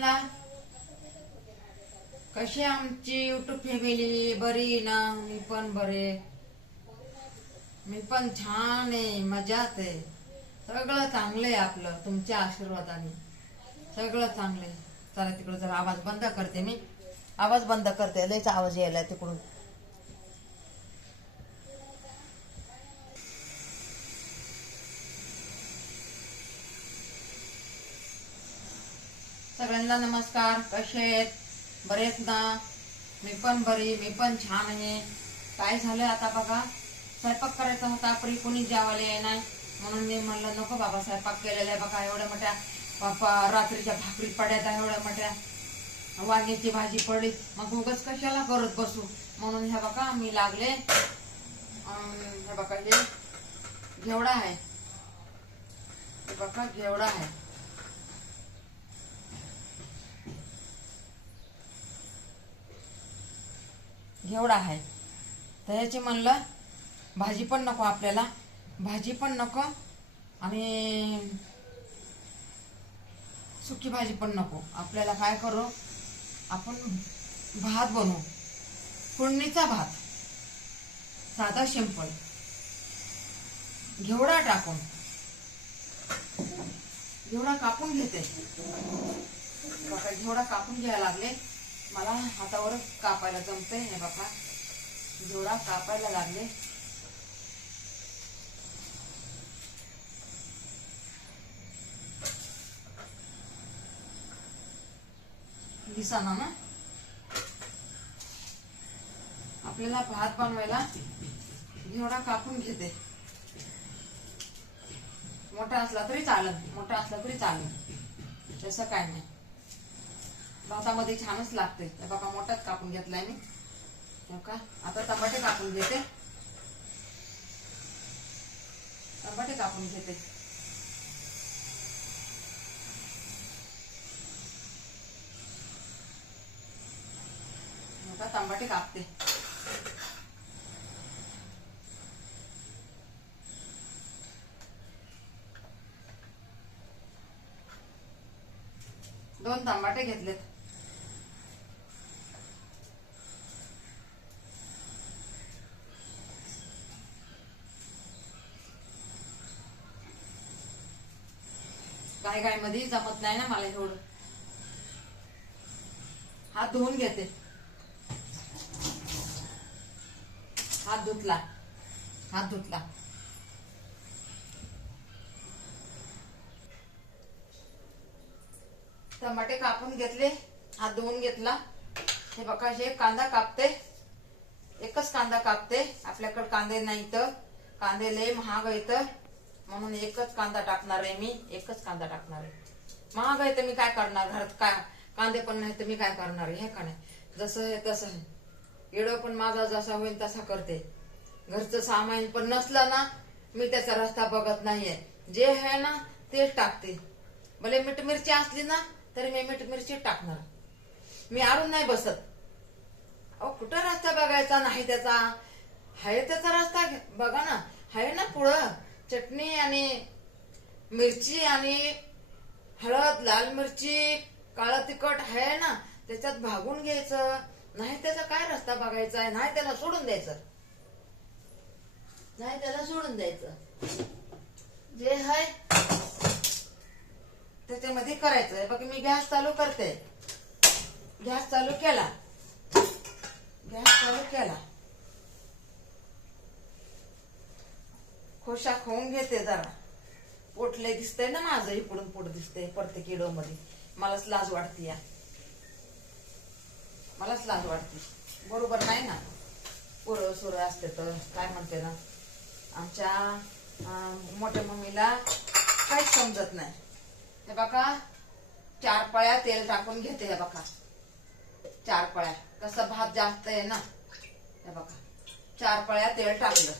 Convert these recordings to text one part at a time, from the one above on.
सगळ्यांना. कशी आमची युट्यूब फॅमिली? बरी ना? मी पण बरे, मी पण छान आहे, मजात आहे. सगळं चांगलं आहे आपलं, तुमच्या आशीर्वादाने सगळं चांगलं आहे. चला तिकडे जरा आवाज बंद करते, मी आवाज बंद करते, लयच आवाज यायला तिकडून. सगळ्यांना नमस्कार. कसे आहेत? बरेच ना? मी पण बरी, मी पण छान आहे. काय झालं आता बघा, स्वयंपाक करायचा होता, परी कोणी जेवायला येई नाही, म्हणून मी म्हणलं नको बाबा, स्वयंपाक केलेला आहे बघा. एवढ्या मोठ्या रात्रीच्या भाकरी पड्यात, एवढ्या मोठ्या वांग्याची भाजी पडली, मग उगाच कशाला करत बसू, म्हणून ह्या बघा मी लागले. हे बघा, हे घेवडा आहे, हे बघा घेवडा आहे. घेवडा आहे तर ह्याची म्हणलं भाजी पण नको आपल्याला, भाजी पण नको आणि सुकी भाजी पण नको आपल्याला. काय करू आपण, भात बनवू, फोडणीचा भात, साधा सिंपल, घेवडा टाकून. घेवडा कापून घेते बघा, घेवडा कापून घ्यायला लागले. मला हातावर कापायला जमते. हे बघा घेवडा कापायला लागले. दिसाना ना? आपल्याला भात बनवायला घेवडा कापून घेते. मोठा असला तरी चालेल, मोठा असला तरी चालेल, तसं काय नाही. भातामध्ये छानच लागते. बघा मोठाच कापून घेतलाय मी. का आता टमाटे कापून घेते, टमाटे कापून घेते. आता टमाटे कापते. दोन टमाटे घेतलेत. काय मध्ये जमत नाही ना मला एवढं. हात धुवून घेते, हात धुतला, हात धुतला. टमाटे कापून घेतले, हात धुवून घेतला. हे बघा, हे कांदा कापते, एकच कांदा कापते. आपल्याकडे कांदे नाही तर, कांदे लय महाग आहेत, म्हणून एकच कांदा टाकणार आहे मी. एकच कांदा टाकणार आहे. महाग आहे तर मी काय करणार, घरात काय कांदे पण नाही तर मी काय करणार आहे, हे का नाही? जसं आहे तसं आहे. एवढं पण माझा जसा होईल तसा करते. घरचं सामान पण नसलं ना, मी त्याचा रस्ता बघत नाहीये. जे आहे ना तेच टाकते. भले मीठ मिरची असली ना तरी मी मीठ मिरची टाकणार. मी आरून नाही बसत. अहो कुठं रस्ता बघायचा नाही त्याचा, हाय त्याचा रस्ता बघा ना. हाय ना पुढं चटणी आणि मिरची आणि हळद, लाल मिरची, काळं तिखट आहे ना, त्याच्यात भागून घ्यायचं. नाही त्याचा काय रस्ता बघायचा आहे, नाही त्याला सोडून द्यायचं, नाही त्याला सोडून द्यायचं. जे आहे त्याच्यामध्ये करायचं. बघ मी गॅस चालू करते. गॅस चालू केला, गॅस चालू केला. खोशा खाऊन घेते जरा. पोटले दिसतंय ना माझं, इकडून पोट दिसतंय प्रत्येक किलो मध्ये. मलाच लाज वाटते या, मलाच लाज वाटते. बरोबर नाही ना. पोरं सोरं असते तर काय म्हणते ना, आमच्या मोठ्या मम्मीला काहीच समजत नाही. हे बघा 4 पळ्या तेल टाकून घेते. हे बघा 4 पळ्या. कसं भात जास्त आहे ना. हे बघा 4 पळ्या तेल टाकलं,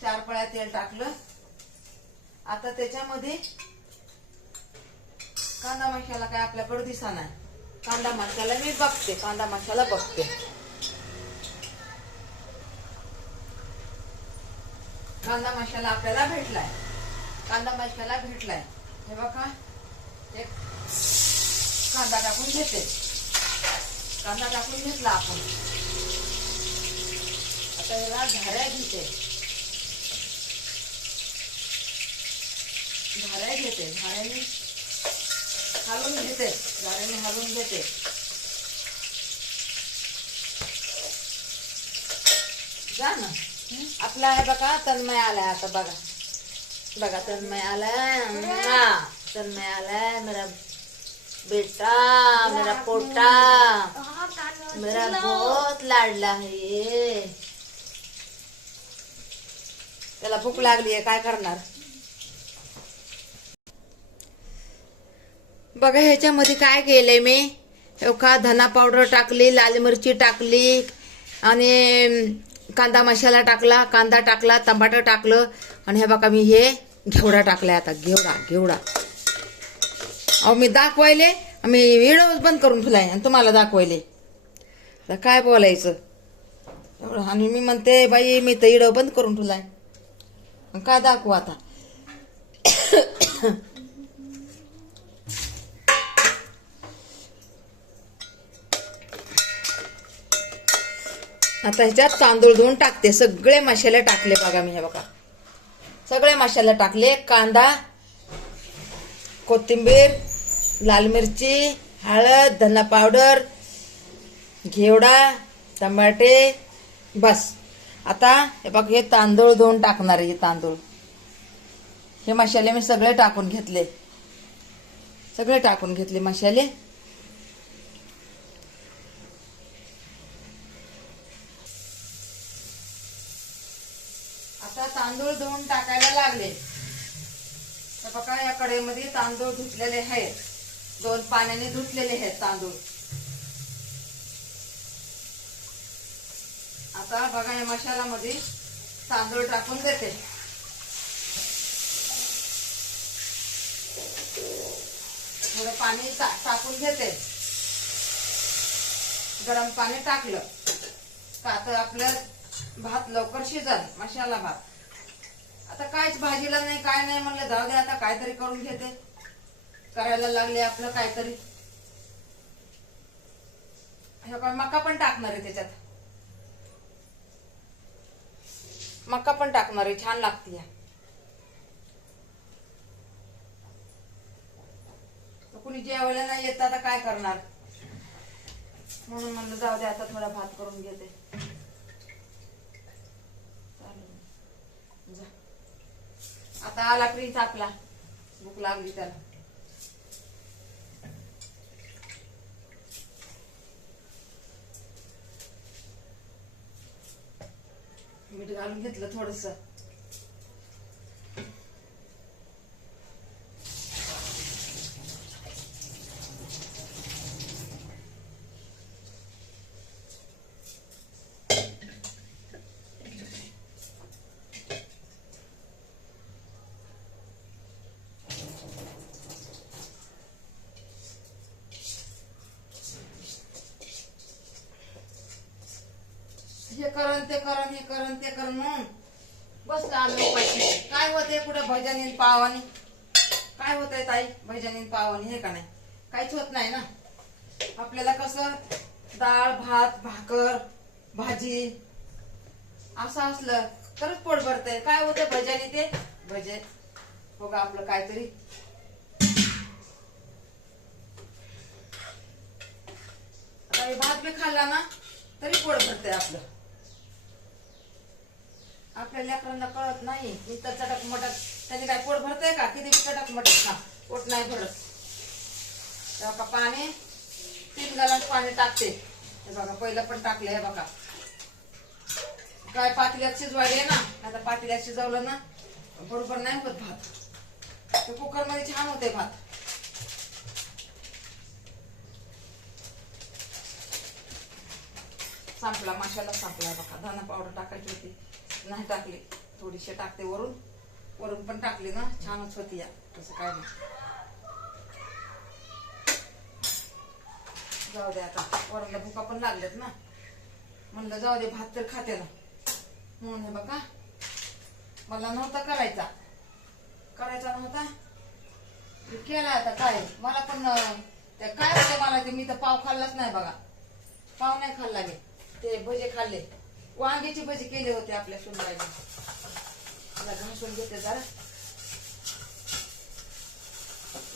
4 पळ्या तेल टाकलं. आता त्याच्यामध्ये कांदा मसाला काय आपल्याकडे दिसा नाही. कांदा मसाला मी बघते, कांदा मसाला बघते. कांदा मसाला आपल्याला भेटलाय, कांदा मसाला भेटलाय. हे बघा एक कांदा टाकून घेते. कांदा टाकून घेतला आपण. आता याला झाऱ्या घेते. झाऱ्या घेते. झाऱ्याने हलवून घेते. झाऱ्याने हलवून घेते. जा ना. आपला आहे बघा तन्मय आलाय आता. बघा बघा तन्मय आलाय. तन्मय आलाय. मेरा बेटा, मेरा पोटा, मेरा बहुत लाडला है. त्याला भूक लागली आहे, काय करणार. बघा ह्याच्यामध्ये काय केलंय मी. एवढा धना पावडर टाकली, लाल मिरची टाकली आणि कांदा मसाला टाकला, कांदा टाकला, टमाटर टाकलं आणि हे बघा मी हे घेवडा टाकलाय. आता घेवडा अहो मी दाखवायले. मी व्हिडिओ बंद करून ठेवलाय आणि तुम्हाला दाखवायले. आता काय बोलायचं एवढं. आणि मी म्हणते बाई मी तर व्हिडिओ बंद करून ठेवलाय, काय दाखवू आता. आता ह्याच्यात तांदूळ धुवून टाकते. सगळे मसाले टाकले बघा मी. हे बघा सगळे मसाले टाकले. कांदा, कोथिंबीर, लाल मिरची, हळद, धना पावडर, घेवडा, टमाटे, बस. आता हे बघ हे तांदूळ धुवून टाकणार आहे. हे तांदूळ, हे मसाले मी सगळे टाकून घेतले. सगळे टाकून घेतले मसाले. आता तांदूळ धुवून टाकायला लागले. तर बघा या कढईमध्ये तांदूळ धुतलेले आहेत. 2 पाण्याने धुतलेले आहेत तांदूळ. आता बघा या मसाल्यामध्ये तांदूळ टाकून देते. थोडं पाणी टाकून घेते. गरम पाणी टाकलं का तर आपलं भात लवकर शिजल. मसाला भात. आता काहीच भाजीला नाही, काय नाही म्हणलं जाऊ दे आता काहीतरी करून घेते. करायला लागले आपलं काहीतरी. हे काय मका पण टाकणार आहे त्याच्यात. मका पण टाकणार आहे, छान लागते. कुणी जेवायला नाही येत आता काय करणार, म्हणून म्हणलं जाऊ दे आता थोडा भात करून घेते. आता आला प्रिन्स आपला. भूक लागली त्याला. मीठ घालून घेतलं थोडस. हे करण ते करण, हे करण ते करण म्हणून बस आम्ही उपाशी. काय होते कुठं भजनी पावानी. काय होतंय ताई भजनी पावानी. हे का नाही, काहीच होत नाही ना. आपल्याला कसं डाळ भात भाकर भाजी असं असलं तरच पोट भरतंय. काय होतंय भजनी ते भजे बघा आपलं काहीतरी. आता भात बी खाल्ला ना तरी पोट भरतंय आपलं. आपल्या लेकरांना कळत नाही. इतर चटक मटक त्याने काय पोट भरतंय का. किती चटक मटक ना पोट नाही भरत. तेव्हा का पाणी 3 गलास पाणी टाकते. हे बघा पहिलं पण टाकले. हे बघा काय पातेल्यात शिजवायले ना. आता पातेल्यात शिजवलं ना बरोबर नाही होत भात. कुकर मध्ये छान होते भात. संपला मसाला संपला. बघा धना पावडर टाकायची होती नाही टाकली. थोडीशी टाकते वरून. वरून पण टाकली ना छानच होती. या तसं काय नाही. जाऊ दे आता वरणला भुका पण लागल्यात ना. म्हणलं जाऊ दे भात तर खाते ना म्हणून. हे बघा मला नव्हता करायचा नव्हता केला. आता काय मला पण ते काय होतं मला ते, मी तर पाव खाल्लाच नाही बघा, पाव नाही खाल्ला मी, ते भजे खाल्ले, वांग्याची भजी केले होते आपल्या सुनबाईने. मला घासून घेते जरा,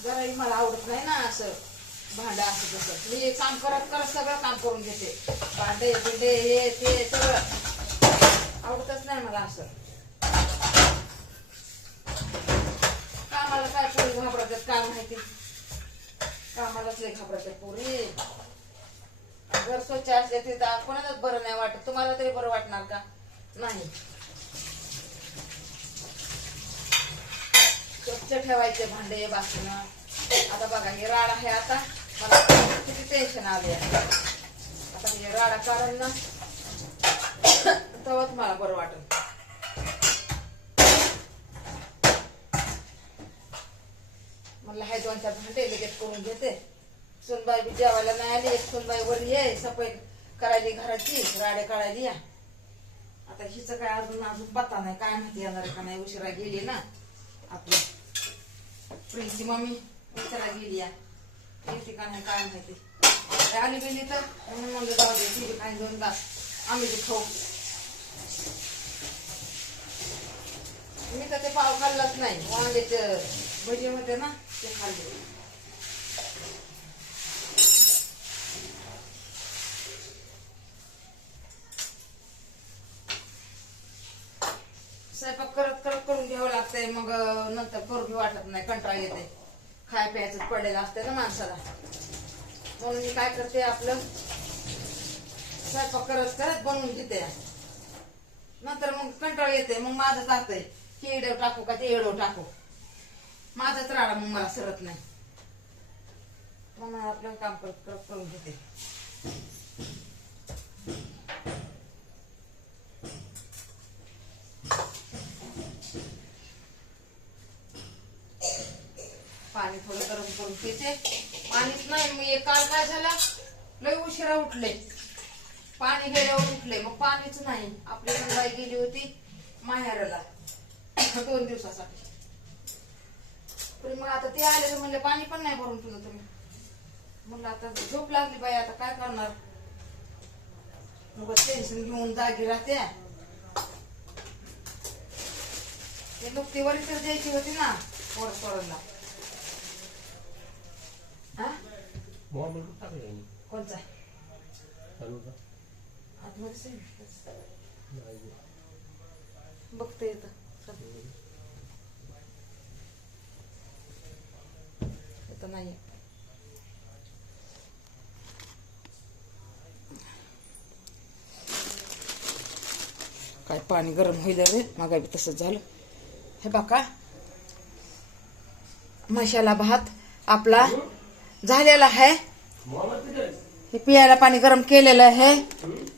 जराही मला आवडत नाही ना असं भांडं असं तसं. मी काम करत करत सगळं काम करून घेते, भांडे बिंडे हे ते सगळं आवडतच नाही मला असं. कामाला काय पोरी घाबरतात काय माहिती, कामालाच लय घाबरतात पोरी. घर स्वच्छ असले ते कोणालाच बरं नाही वाटत. तुम्हाला तरी बरं वाटणार का? नाही. स्वच्छ ठेवायचे भांडे बासण. आता बघा हे राड आहे, आता मला किती टेन्शन आले. आता हे राडा काढून ना तेव्हाच मला बरं वाटत. मला हे 2-4 भांडे लगेच करून घेते. सुनबाई बी जेवायला नाही आली, एक सुनबाई वर ये सफाई करायली घराची, राडे काढायली या. आता हिचं काय अजून पत्ता नाही, काय माहिती येणार का नाही. उशिरा गेली ना आपली प्रिन्सी मम्मी, उशिरा गेली या, येते का नाही काय माहिती. आली गेली तर म्हणलं जाऊ दे, ती काही 2 तास आम्ही बी खाऊ. मी तर ते पाव खाल्लाच नाही, वांग्याचे भजी होते ना ते खाल्ले. स्वयंपाक करत करत करून घ्यावं लागतंय, मग नंतर करू बी वाटत नाही, कंटाळा येते. खाय प्यायचं पडलेलं असते ना माणसाला, म्हणून मी काय करते आपलं स्वयंपाक करत करत बनवून घेते. नंतर मग कंटाळा येते, मग माझं जातंय हे एडव टाकू का ते एडव टाकू, माझाच राडा मग मला सरत नाही. म्हणून आपलं काम करत करत करून घेते. पाणी थोडं गरम करून पिते. पाणीच नाही, मी काल काय झालं, लय उशिरा उठले, पाणी गेल्यावर उठले, मग पाणीच नाही. आपली सुनबाई गेली होती माहेराला 2 दिवसासाठी. पण मग आता ते आले तर म्हणलं पाणी पण नाही भरून ठेवलं तुम्ही. म्हणलं आता झोप लागली बाई, आता काय करणार, मग टेन्शन घेऊन जागी राहते. ते नुकती वरी तर द्यायची होती ना पोरांना. कोणचा बघते येत नाही. काय पाणी गरम होईल रे, मागा बी तसंच झालं. हे बघा मसाला भात आपला झालेला आहे. हे पियाला पाणी गरम केलेलं आहे.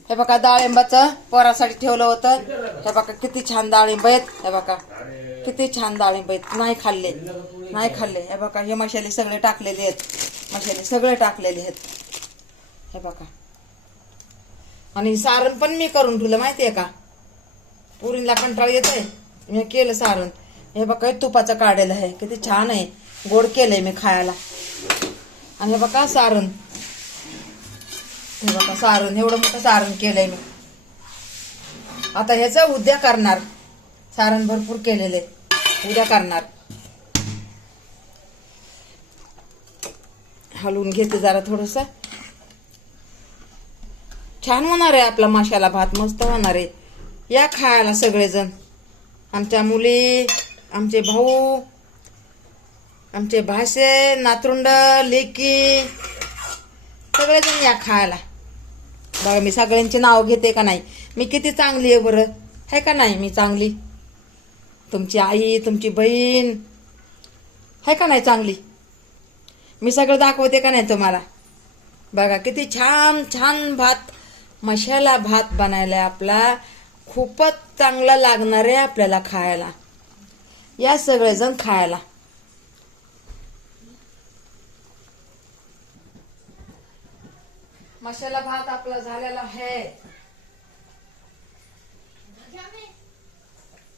हे बघा डाळिंबाचं पोरासाठी ठेवलं होतं. हे बघा किती छान डाळिंब आहेत. हे बघा किती छान डाळिंब आहेत. नाही खाल्ले. हे बघा हे मसाले सगळे टाकलेले आहेत. मसाले सगळे टाकलेले आहेत. हे बघा आणि सारण पण मी करून ठेवलं माहितीये का. पुरीला कंटाळा येतोय, मी केलं सारण. हे बघा तुपाचं काढलेलं आहे, किती छान आहे, गोड केलंय मी खायला. आणि हे बघा सारण, हे बघा सारण, एवढं मोठं सारण केलंय मी. आता ह्याचं उद्या करणार, सारण भरपूर केलेले उद्या करणार. हलवून घेते जरा थोडस. छान होणार आहे आपला मसाला भात, मस्त होणार आहे. या खायला सगळेजण, आमच्या मुली, आमचे भाऊ, आमचे भाषे, नातरुंड, लेकी, सगळेजण या खायला. बघा मी सगळ्यांची नाव घेते का नाही, मी किती चांगली आहे बरं, आहे का नाही मी चांगली. तुमची आई, तुमची बहीण आहे का नाही चांगली. मी सगळं दाखवते का नाही तुम्हाला. बघा किती छान छान भात, मसाला भात बनायला आपला. खूपच चांगला लागणार आहे आपल्याला खायला. या सगळेजण खायला. मसाला भात आपला झालेला आहे.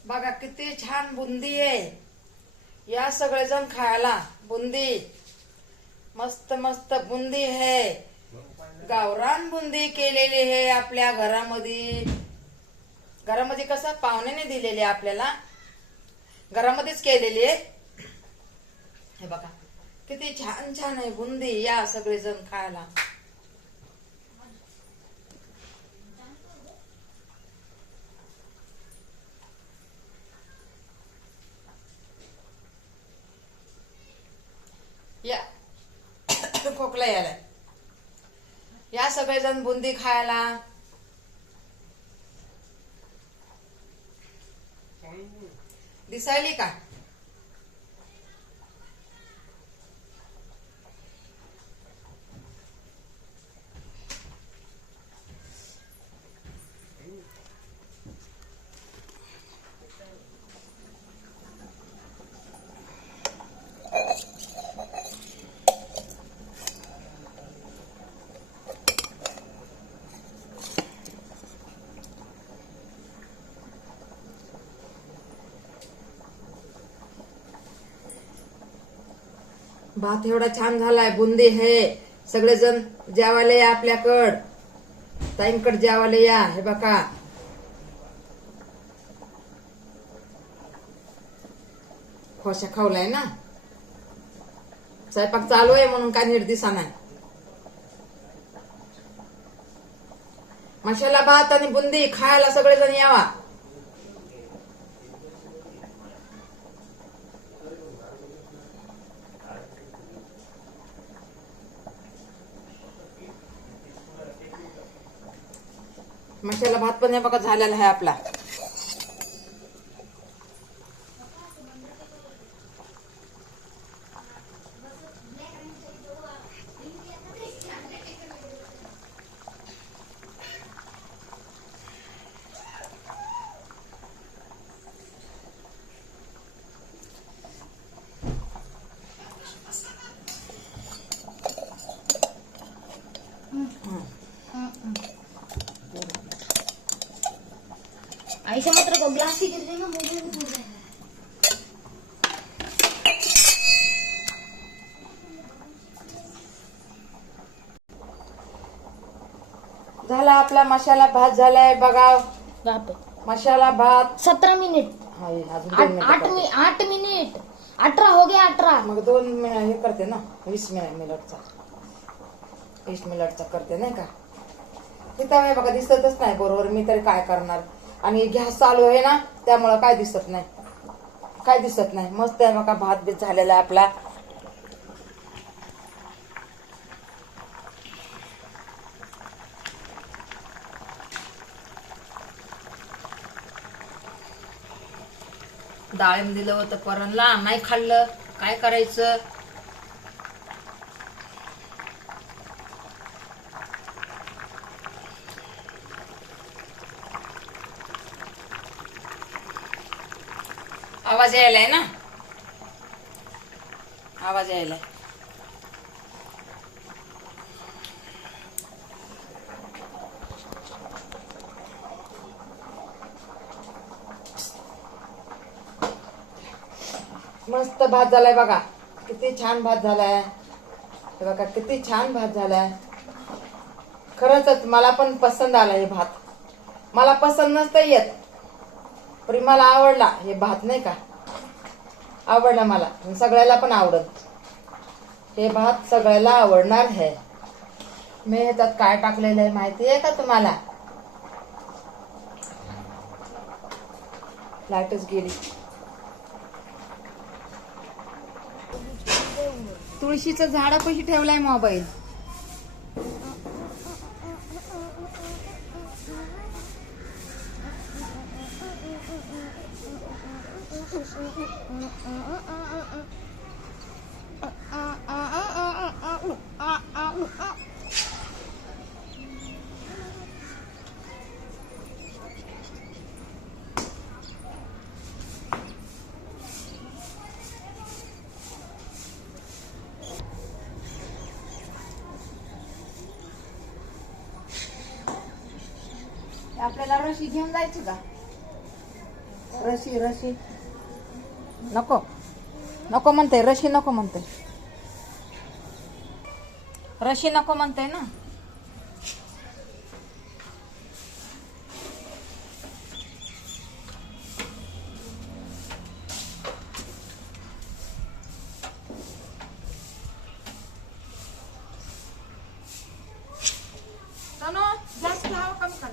बघा किती छान बुंदी आहे. या सगळेजण खायला. बुंदी मस्त मस्त बुंदी है, गावरान बुंदी केलेली आहे आपल्या घरामध्ये. घरामध्ये कसं पाहुण्याने दिलेली आहे आपल्याला, घरामध्येच केलेली आहे. हे बघा किती छान छान आहे बुंदी. या सगळेजण खायला. या खोकला यायला. या सगळेजण बुंदी खायला. दिसायली का? भात एवढा छान झालाय. बुंदी है. सगळेजण जेवायला या आपल्याकड. ताईंकड जेवायला या. हे बघा खोशा खावलाय ना. स्वयंपाक चालू आहे म्हणून काय नीट दिसा नाही. मसाला भात आणि बुंदी खायला सगळेजण यावा. मसाला भात पण हे बघा झालेला आहे आपला. ऐसा मात्र को ग्लास ही गिर देगा मुझे भी हो जाएगा. झाला आपला मसाला भात झालाय बघा. मसाला भात 17 मिनिट. हाय, अजून 2 मिनिटं 8 मिनिट 18 हो गया. 18 मग 2 मिनिट हे करते ना. 20 मिनिटचा 20 मिनिटचा करते नाही का. तिथं आहे बघा दिसतच नाही बरोबर. मी तरी काय करणार. आणि गॅस चालू आहे ना त्यामुळं काय दिसत नाही. काय दिसत नाही. मस्त आहे बघा भात बीत झालेला आहे आपला. डाळिंब दिलं होतं परणला, नाही खाल्लं. काय करायचं. आवाज यायलाय ना. आवाज यायलाय. मस्त भात झालाय बघा. किती छान भात झालाय. हे बघा किती छान भात झालाय. खरंच मला पण पसंत आला हे भात. मला पसंत नसतं येत पण मला आवडला हे भात नाही का. आवडला मला. सगळ्याला पण आवडत हे भात. सगळ्याला आवडणार आहे. मी ह्याच्यात काय टाकलेलं आहे माहिती आहे का तुम्हाला. लाईटच गेली. तुळशीचं झाडापाशी ठेवलाय मोबाईल. आपल्याला रशी घेऊन जायची का. रशी रशी नको नको म्हणते. रशी नको म्हणते. रशी नको म्हणते ना. तनु जास्त हवा कमी कर.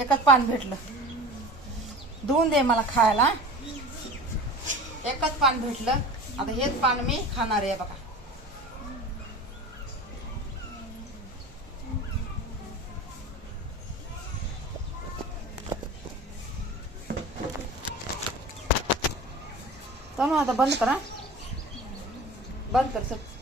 एकच पान भेटलं. धुवून दे मला खायला. एकच पान भेटलं. आता हेच पान मी खाणार आहे बघा. तर आता बंद करा. बंद कर सब.